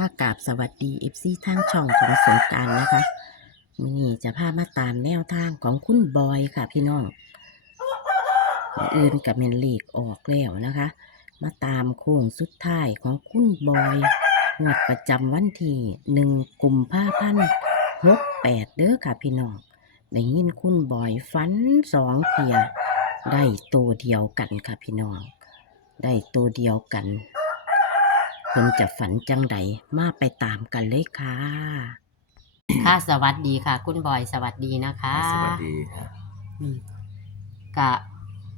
ค่ะกาบสวัสดีเอฟซีทางช่องของสงการนะคะมือนี่จะพามาตามแนวทางของคุณบอยค่ะพี่น้องอื่นกับเมนเลขออกแล้วนะคะ มาตามโค้งสุดท้ายของคุณบอยงวดประจำวันที่หนึ่งกุมภาพันธ์หกแปดเด้อค่ะพี่น้องได้ยินคุณบอยฟันสองเทียได้ตัวเดียวกันค่ะพี่น้อง ได้ตัวเดียวกัน พิ่นจะฝันจังใดมาไปตามกันเลยค่ะ ค่ะสวัสดีค่ะ คุณบอยสวัสดีนะคะสวัสดีครับอืมกะ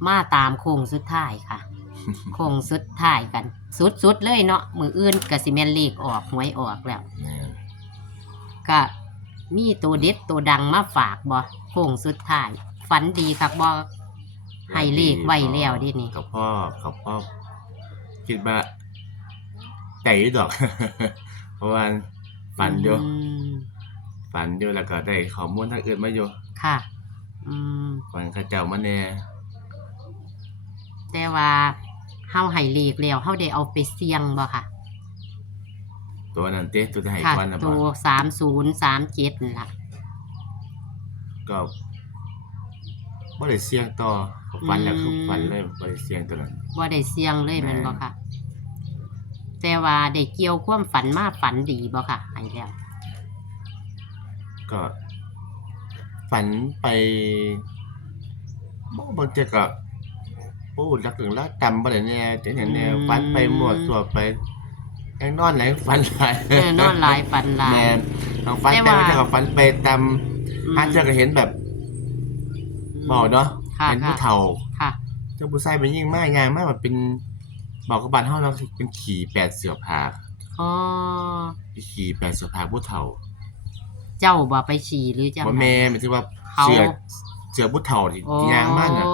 มาตามโค้งสุดท้ายค่ะ โค้งสุดท้ายกัน สุดๆเลยเนาะมืออื่นกะสิแม่นเลขออกหวยออกแล้วแม่นกะมีตัวเด็ดตัวดังมาฝากบ่โค้งสุดท้าย ฝันดีครับบ่ให้เลขไว้แล้วดินี่กับพ่อกับพ่อคิดว่า ใจดอก เพราะว่าฝันอยู่อืมฝันอยู่แล้วก็ได้ข้อมูลทางอื่นมาอยู่ค่ะ อืม ฝันเข้าเจ้ามาแน่แต่ว่าเฮาให้เลขแล้วเฮาได้เอาไปเสี่ยงบ่ค่ะ ตัวนั้นเต้ตัวที่ให้ค่ะก่อนนะตับ่วสามศูนย์สามเจ็ดนั่นล่ะ ก็บ่ได้เสี่ยงต่อฝันแล้วคืออืมฝันเลยบ่ได้เสี่ยงตัวนั้น ว่าได้เสี่ยงเลยแม่แมันนบ่ค่ะ แต่ว่าได้เกี่ยวความฝันมาฝันดีบ่ค่ะให้แล้วก็ฝันไปบ่บางทีก็ปูดลักถึงละจำบ่ได้แน่จังอย่างแน่ฝันไปมั่วซั่วไปยังนอนไหนฝันหลายเออนอนหลายฝันหลายแมนลองฟันแต่ไปว่าไม่ใช่กับฟันไปตามอืมฮานเจ้าก็เห็นแบบบอกเนาะค่ะเป็นผู้ค่ะเฒ่าค่ะเจ้าผู้ชายเป็นยิ่งมากงานมากแบบเป็น บอกกับบ้านเฮาเราเป็นขี่แปดเสือผาอ๋อขี่แปดเสือผาผู้เฒ่าเจ้าบ่ไปฉี่หรือจังบ่ใดแม่หมายถึงว่าเขา เสือเสือผู้เฒ่าที่โอ้ยางมากน่ะ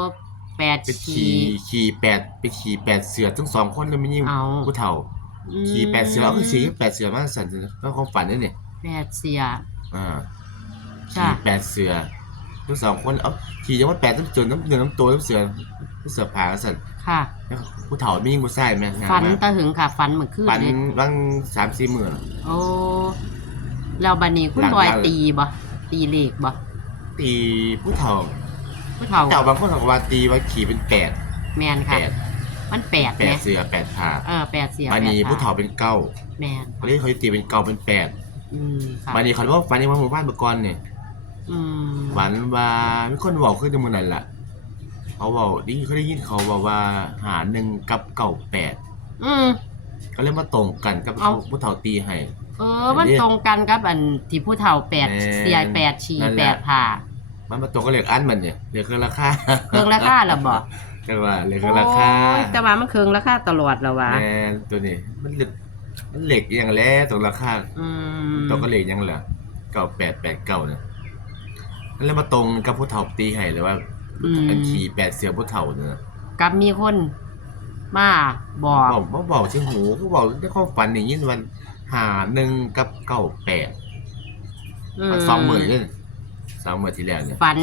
แปดเป็นฉี่ขี่ ขี่แปดไปขี่แปดเสือทั้งสองคนเลยมันยิ่งเอา ผู้เฒ่าอืมขี่แปดเสือเอาคือขี่แปดเสือมากสั่นก็ความฝันนี่นี่แปดเสียอ่าจ้ะ ขี่แปดเสือทั้งสองคนเอาขี่ยังว่าแปดทั้งจนน้ำเนื้อน้ำตัวน้ำเสือน้ำเสือผาสั่นค่ะแล้วผู้เฒ่าไม่ยิ่งผู้ชายแม่งามฝันมากตะหึงค่ะฝันเมื่อคืนฝันเลยบางสามสี่หมื่นโอ้แล้วบัดนี้คุณหลังบอยบ้านตีบ่ตีเลขบ่ตีผู้เฒ่าผู้เฒ่าเฒ่าบางคนเขาก็ว่าตีว่าขี่เป็นแปดแมนแปค่ะดมันแปดแปไหมดเสือแปดผาเออแปดเสียวันนี้แปดผู้เฒ่าเป็นเก้าแมนเขาเรียกเขาจะตีเป็นเก้าเป็นแปดอืมค่ะวันนี้เขาบอกฝันในวันหมู่บ้านเมื่อก่อนเนี่ยอืมฝันว่ามีคนบอกขึ้นในมือนั่นแหละ เขาบอกนี่เขาได้ยินเขาบอกว่าหาหนึ่งกับเก้าแปดอืม ก็เลยมาตรงกันกับเอา ผู้เฒ่าตีให้ เออ มันตรงกันกับอันที่ผู้เฒ่าแปดแม่นเสียแปดชีนั่นแหละ แปดผ่ามันมาตรงกับเลขอันมันเนี่ยเลขเครื่องราคาเครื่องราคาละบ่แต่ว่าเลขเครื่องราคาโอ้ยแต่ว่ามันเครื่องราคาตลอดแล้ววะแม่นตัวนี้มันเหล็กมันเหล็กอย่างแล้วตรงราคา อืมตัวก็เหล็กอย่างเหรอเก้าแปดแปดเก้าเนี่ยนั่นเลยมาตรงกับผู้เฒ่าตีให้เลยว่า อืมอันขี่แปดเสือผู้เฒ่าเนี่ยกับมีคนมาบอก บอกบอกบอกที่หูเขาบอกในความฝันอย่างนี้วันหาหนึ่งกับเก้าแปดมันสองหมื่นเลยสองหมื่นที่แล้วเนี่ยฝัน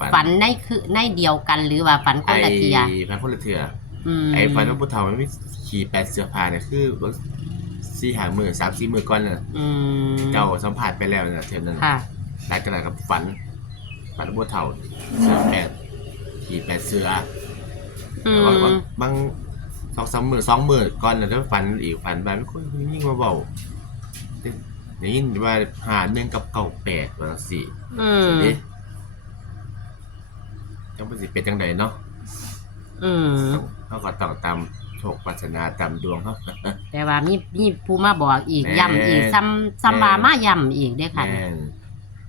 ฝันฝันในคือในเดียวกันหรือว่าฝันคนละเทียไอ้พันคนละเถื่ออืมไอ้ฝันว่าผู้เฒ่ามันไม่ขี่แปดเสือพาเนี่ยคือสี่หาหมื่นสามสี่หมื่นก้อนน่ะอืมเจ้าสัมผัสไปแล้วเนี่ยเท่านั้นค่ะหลังจากนั้นกับฝันฝันว่าผู้เฒ่าเสือแปด ขี่แปดเสืออืแต่ว่าบางมบางสองสามหมื่นสองหมื่นก้อนน่ะแล้วฝันอีกฝันแบบไม่ค่อยยิ่งมาเบาได้ยินว่าหาหนึ่งกับเก้าแปดวันสี่อืมสิจังเป็นสิเป็นจังใดเนาะอืมเขาก็ต้องตามโชคปัสนาตามดวงเขาแต่ว่ามีมีผู้มาบอกอีกแม่นย้ำอีกซ้ำซ้ำว่ามาย้ำอีกเด้อค่ะแม่น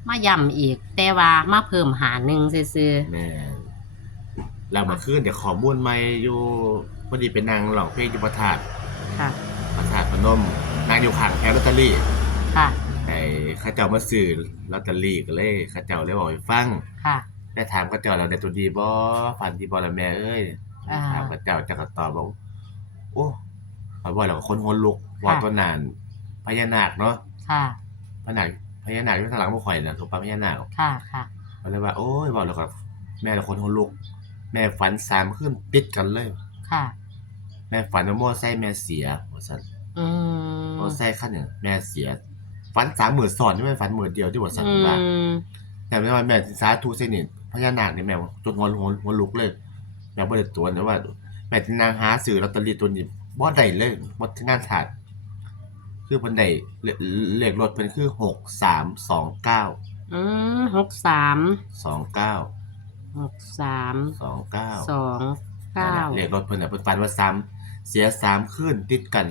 มาย้ำอีก แต่ว่ามาเพิ่มหาหนึ่งซื่อแม่น แล้วเมาขึ้นเดี๋ยวขอมูลไม่อยู่พอดีเป็นนางหลอกเพลงอยู่ประทาดๆค่ะประทาดพนมนางอยู่ข้างแผงลอตเตอรี่ ค่ะ ไอ้เข้าเจ้ามาซื้อลอตเตอรี่ก็เลยเข้าเจ้าเลยบอกให้ฟังค่ะ ได้ถามเข้าเจ้าเราได้ตัวดีบ่ฝันดีบ่ล่ะแม่เอ้ยอ่า ถามเข้าเจ้าเจ้าก็ตอบบอกโอ้ขอยบอกแล้วก็คนหัวลุกว่าตัวนานพญานาคเนาะค่ะ พญานาคพญานาคอยู่ข้างหลังบ่ข่อยน่ะถูกปะพญานาค ค่ะ ค่ะ ก็เลยว่าโอ้ยบอกแล้วก็แม่ละคนหัวลุก แม่ฝันสามคืนติดกันเลย ค่ะ แม่ฝันว่าโม่ไส้แม่เสียว่าซั่นออืมมอไซค์คันหนึ่งแม่เสีย ฝันสามหมื่นสอนที่ไม่ฝันหมื่นเดียวที่บทสันอืว่ามแต่ไม่ว่าแม่สิสาธุเสนิทพญานาคนี่แม่จนหัวหัวหัวลุกเลยแม่บ่ได้ตัวนะว่า แม่ที่นางหาซื้อลอตเตอรี่ตัวนี้บ่ได้เลยบ่ที่นั่นถาดคือเพิ่นได้เลเลขรถเพิ่นคือ6329อืมหกสาม29 หกสาม29สองเก้าเลขรถเพิ่นน่ะเพิ่นฝันว่าซ้ำเสียสามคืนติดกัน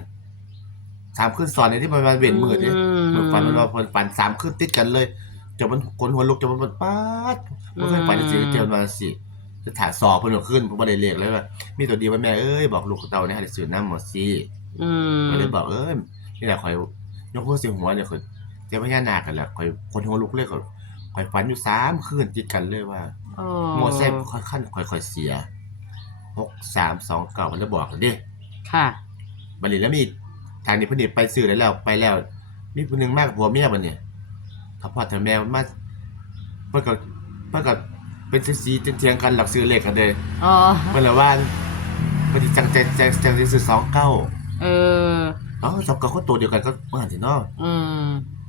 สามคืนซ้อนในที่มันมาเว้นมือเด้เหมือนฝันมันว่าเพิ่นฝันสามคืนติดกันเลยจนมันคนหัวลุกจนมันป๊าดบ่เคยฝันสิเจอมาสิจะถ่าสอบเพิ่นเอาขึ้นผมบ่ได้เลขเลยว่า มีตัวเดียวว่าแม่เอ้ยบอกลูกเต้าเนี่ยให้ซื้อน้ำหมดสิอืมก็เลยบอกเอ้ยนี่แหละข่อยยกหัวสิหัวเนี่ยข่อยเจ้าพญานาคกันแหละข่อยคนหัวลุกเลยข่อยข่อยฝันอยู่สามคืนติดกันเลยว่า โอ้มอไซค์ค่อยขั้นข่อยข่อยเสีย6 3 2 9มันเลยบอกเด้ค่ะ บัดนี้แล้วมีทางนี้เพิ่นนี่ไปซื้อได้แล้วไปแล้ว มีผู้หนึงมากผัวเมียบัดนี้ถ้าพ่อถ้าแม่มาเพิ่นก็เพิ่นก็เป็นสีๆเถียงๆกันหลักซื้อเลขกันเด้อ๋อ เพิ่นละว่าเพิ่นสิจังใจใจจังสิซื้อ29เเอออ้า29ก็ตัวเดียวกันก็บ่หันสิเนาะ อืม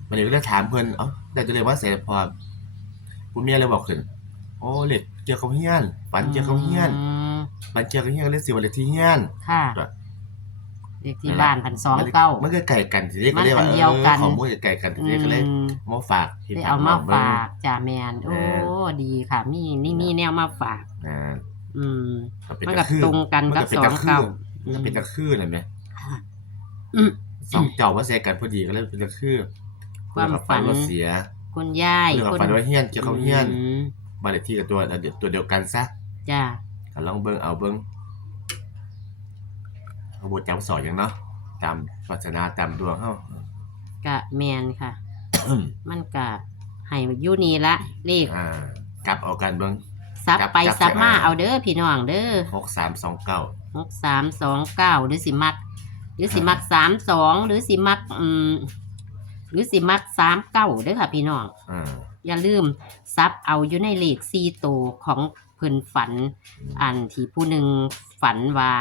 บัดนี้ก็เลยถามเพิ่นเอ้าได้จะเลยว่าเสร็จพอผู้เมียเลยบอกขึ้น โอ้เลขเกี่ยวกับเฮียนฝันเกี่ยวกับเฮียนอืมฝันเกี่ยวกับเฮียนก็เลยสิว่าเลขที่เฮียน ค่ะจ้ะเด็กที่บ้านพันสองเก้า มันก็ไก่กันทีนี้ก็เรียกว่ามันอันเอเดียวกันอของมูลไก่กันทีนี้ก็เลยอืมมาฝากที่ได้เอามาบิ่งฝากจ่าแมน โอ้แม่นดีค่ะ มีนี่มีแนวมาฝาก อ่าอืม ก็เป็นมันตะก็คือตรงกันกับมัเป็สนองตะคือเก้ามันเป็นตะคือเลยไหมค่ะอืม สองเจ้าว่าเสียกันพอดีก็เลยเป็นตะคือความฝันว่าเสียคุณยายเรื่องคุณฝันว่าเฮียนเกี่ยวกับเฮียน อืม บ้านเลขที่กับตัวเดียวตัวเดียวกันซะจ้าก็ลองเบิ่งเอาเบิ่งเขาบทจำสอนอย่างเนาะตามศาสนาตามดวงเฮากะแมนค่ะ มันกะให้อยู่นี่ละเลขอ่ากลับเอากันเบิ่งซับจับไปจับซับมาใส่อ่าเอาเด้อพี่น้องเด้อหกสามสองเก้าหกสามสองเก้าหรือสิมัก หรือสิมักสามสองหรือสิมักอืมหรือสิมักสามเก้าเด้อค่ะพี่น้องอ่า อย่าลืมซับเอาอยู่ในเลขสี่ตัวของเพิ่นฝัน อันที่ผู้หนึ่งฝันว่า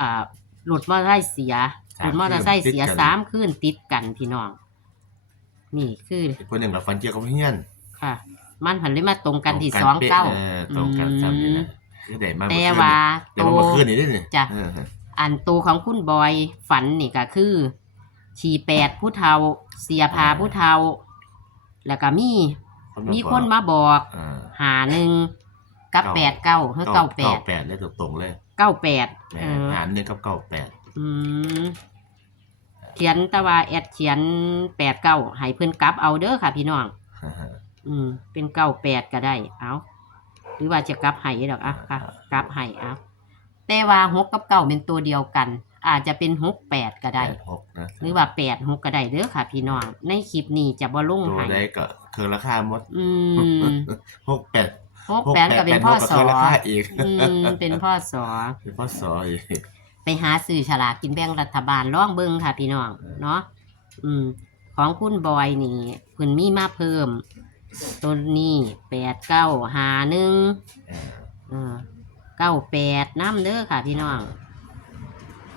อ่าหลุดมอเตอร์ไซค์เสียหลุดมอเตอร์ไซค์เสียสามคืนติดกันพี่น้อง นี่คืออีกคนหนึ่งกับฟันเกี่ยวกับเฮียนค่ะ มันผันเลยมาตรงกันที่ตรสองป๊ะเก้าออตรงกันซ้ำนี่นะที่ได้มาแต่เมื่อคืนว่าเดี๋ยวตัมาวเมื่อคืนนี้ด้วยนี่จ้ะเอออันตัวของคุณบอยฝันนี่ก็คือฉีแปดผู้เทาเสียพาผู้เทา แล้วก็มีมีคนมาบอกอ่า หาหนึ่งกับเก้า แปดเก้าเฮ้ยเก้าแปดเก้าแปดเลยตรงๆเลยเก้าแปดแหมเออหารหนึ่งกับเก้าแปดอืมเขียนแตะว่าแอดเขียนแปดเก้าให้เพิ่นกลับเอาเด้อค่ะพี่น้อง อืมเป็นเก้าแปดก็ได้ เอาหรือว่าจะกลับให้ดอกอะค่ะกลับให้เอาแต่ว่าหกกับเก้าเป็นตัวเดียวกัน อาจจะเป็นหกแปดก็แปได้ดหกนะหรือว่าแปดหกก็ได้เด้อค่ะ พี่น้อง ในคลิปนี้จะบ่ลงตัวให้ได้ก็เครื่องราคาหมดอืมหกแปดหกแปดก็เป็นพ่อสเคอรื่องราคาอีกอืมเป็นพ่อสอ เป็นพ่อสออีกไปหาซื้อฉลากกินแบ่งรัฐบาลล่องเบิงค่ะ พี่น้องเนาะอืม ของคุณบอยนี่เพิ่นมีมาเพิ่มตัวนี้แปดเก้าหาหนึ่งเออเก้าแปดน้ำเด้อค่ะ พี่น้อง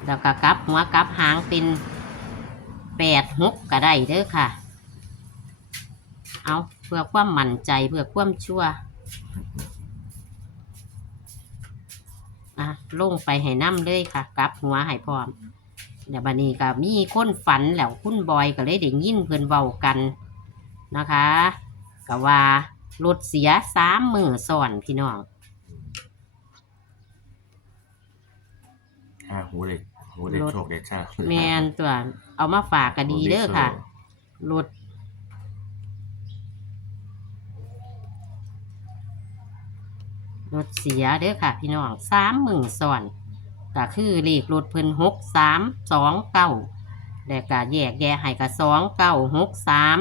แล้วก็กลับหัวกลับหางเป็นแปดหกก็ได้เด้อค่ะ เอาเพื่อความมั่นใจเพื่อความชั่วอะลงไปให้น้ำเลยค่ะ กลับหัวให้พร้อมเดี๋ยวบันนี้ก็มีคนฝันแล้วคุณบอยก็เลยได้ยินเพื่อนเว้ากันนะคะก็ว่ารถเสียสามมือซ้อนพี่น้องอ่าหูเด็ก หูเด็กรถโชคเด็กชาติแมนตัวเอามาฝากก็ดีเด้อค่ะรถรถเสียเด้อค่ะ พี่น้องสามมือซ้อนก็คือเลขรถเพิ่นหกสามสองเก้าแล้วก็แยกแยกให้กับสองเก้าหกสาม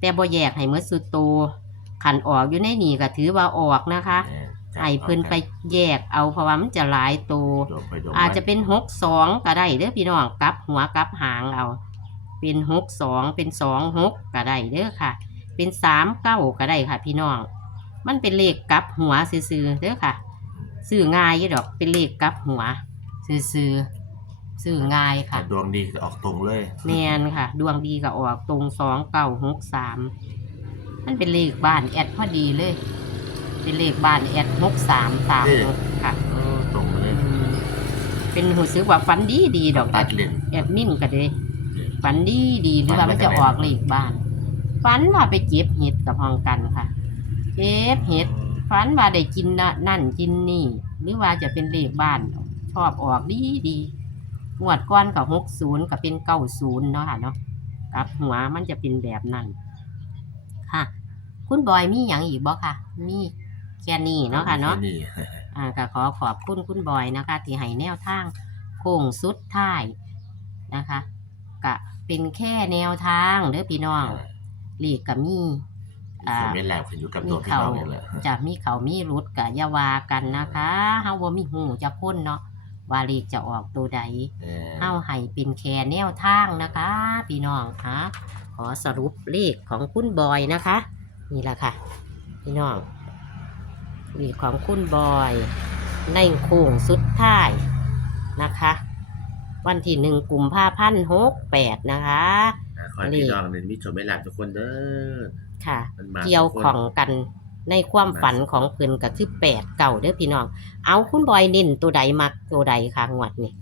แต่บ่แยกให้เมื่อสุดโตวขันออกอยู่ในนี่ก็ถือว่าออกนะคะแหม ให้เพิ่นไปแยกเอาเพราะว่ามันจะหลายตัวโดดไปโดดอาจจะเป็นหกสองก็ได้เด้อพี่น้องกลับหัวกลับหางเอา เป็นหกสองเป็นสองหกก็ได้เด้อค่ะ เป็นสามเก้าก็ได้ค่ะ พี่น้อง มันเป็นเลขกลับหัวซื่อๆเด้อค่ะซื้อง่ายอยู่ดอกเป็นเลขกลับหัวซื่อซื้อง่ายค่ะแต่ดวงดีจะออกตรงเลยแมนค่ะ ดวงดีก็ออกตรงสองเก้าหกสามมันเป็นเลขบ้านแอดพอดีเลย เป็นเลขบ้านแอดหกสามสามหกค่ะ เออตรงเลยอืมเป็นหูซื้อว่าฝันดีดีดอกตัดเลนแอดมินก็เลยฝันดีดีหรือว่ามันจะออกเลขบ้านฝันว่าไปเก็บเห็ดกับห้องกันค่ะเก็บเห็ดฝันว่าได้กินนะนั่นกินนี่ หรือว่าจะเป็นเลขบ้าน ชอบออกดีดีงวดก้อนกับหกศูนย์กับเป็นเก้าศูนย์เนาะค่ะเนาะกลับหัวมันจะเป็นแบบนั้นค่ะ คุณบอยมีอย่างอีกบ่ค่ะ มี แค่นี้เนาะค่ะเนาะ นี่อ่าก็ขอขอบคุณคุณบอยนะคะ ที่ให้แนวทางโค้งสุดท้ายนะคะกะเป็นแค่แนวทางเด้อพี่น้องหลีกกับมีอ่าคอมเมนต์แล้วขึ้นอยู่กับตัวพี่น้องนี่แหละจะมีเขามีรุดกะอยาวากันนะคะเฮาบ่มีหูจะพ้นเนาะว่าเลขจะออกตัวใดเออเฮาให้เป็นแค่แนวทางนะคะ พี่น้องคะขอสรุปเลขของคุณบอยนะคะ นี่แหละค่ะ พี่น้อง เลขของคุณบอย ในโค้งสุดท้ายนะคะ วันที่หนึ่งกุมภาพันธ์หกแปดนะคะ อ่าขอให้พี่น้องเนี่ยมีโชมไม่หลับทุกคนเด้อ ค่ะ มันมาเกี่ยวทุกคนของกันในความฝันของเพิ่นก็คือแปดเก่าเด้อพี่น้อง เอาคุณบอยเน้นตัวใดมักตัวใดค่ะงวดนี่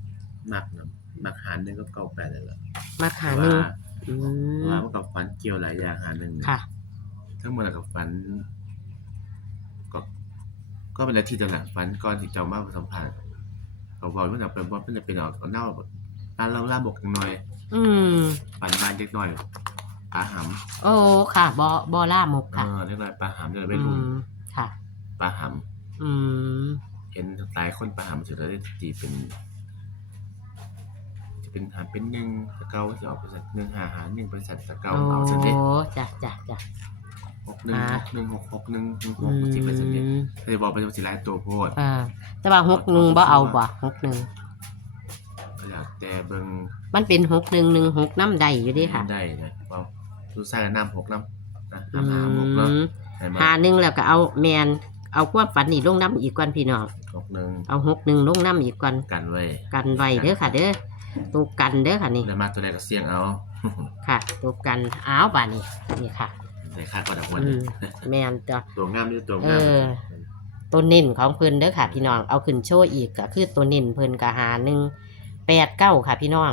มักนะมักหารหนึ่งก็เก่าแปดเลยล่ะมักหาหนึ่งว่าอืว่ามมันกับฟันเกี่ยวหลายอย่างหารหนึ่งค่ะ ทั้งหมดกับฟันก็ ก็เป็นอาทิตย์นั่นแหละฟันก่อนที่จะมาสัมผัสเขาบอกว่าจะเป็นว่าเป็นจะเป็นเอาเอาเน่าแบบตาเราล่าบกหน่อยอืมฟันบานเล็กน้อยปลาหโอ้ค่ะบอบอล่ามกำเอค่ะอเล็กน้อยปลาหำจะอืไม่รู้มค่ะ ปลาหอืมำเห็นหลายคนปลาหำสุดแล้วตีเป็นจะเป็นหาเป็นหนึ่งสเกาจะออกเป็นสัตว์หนึ่งหาหาหนึ่งเป็นสัตว์สเกาโอ้เอาสัตว์เด็ดจ้ะจ้ะจ้ะ หกหนึ่งอ่า หกหนึ่งหกหกหนึ่งหนึ่งหอืกสิบเป็นสัตว์เด็ดมเลยบอกไปว่าสิหลายตัวโพดอ่า แต่ว่าหกหนึ่งบ่เอาบ่หกหนึ่งก็อยากแต่เบิ่งมันเป็นหกหนึ่งหนึ่งหกน้ำใดอยู่เดิค่ะได้นะเพราะดูใส่น้ำหกน้ำนะอืน้ำหาหกเนาะมให้มาหาหนึ่งแล้วก็เอาแมนเอาความฝันนี่ลงน้ำอีกก่อนพี่น้องหกหนึ่งเอาหกหนึ่งลงน้ำอีกก่อนกันไว้กันไว้เด้อค่ะ เด้อตัวกันเด้อค่ะนี่ แล้วมาตัวใดก็เสี่ยงเอา ค่ะตัวกันอ้าวบานี่นี่ค่ะ ใส่ค่าก็ดักวันอืมแมนจ้ะ ตัวงามนี่ตัวเองามอตัวเน้นของเพิ่นเด้อค่ะพี่น้อง เอาขึ้นโชว์อีกก็คือตัวเน้นเพิ่นก็หาหนึ่งแปดเก้าค่ะพี่น้อง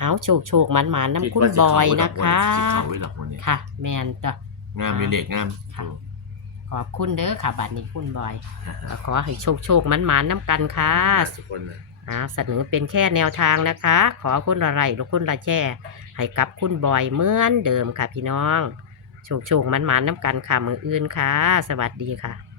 เอาโชคโชคมันมันๆน้ำคุณบอยนะคะสิเขาไว้หรอกวันนี้ค่ะ แมนจ้ะ งามอยู่เด็กงามค่ะ ขอบคุณเด้อค่ะ บัดนี้คุณบอยก็ขอให้โชคโชคมันมันๆน้ำกันค่ะทุกคนนะ อ่าเสนอเป็นแค่แนวทางนะคะ ขอคุณอะไรหรือคุณละแช่ให้กับคุณบอยเหมือนเดิมค่ะพี่น้อง โชคโชคมันมันๆน้ำกันค่ะมืออื่นค่ะ สวัสดีค่ะ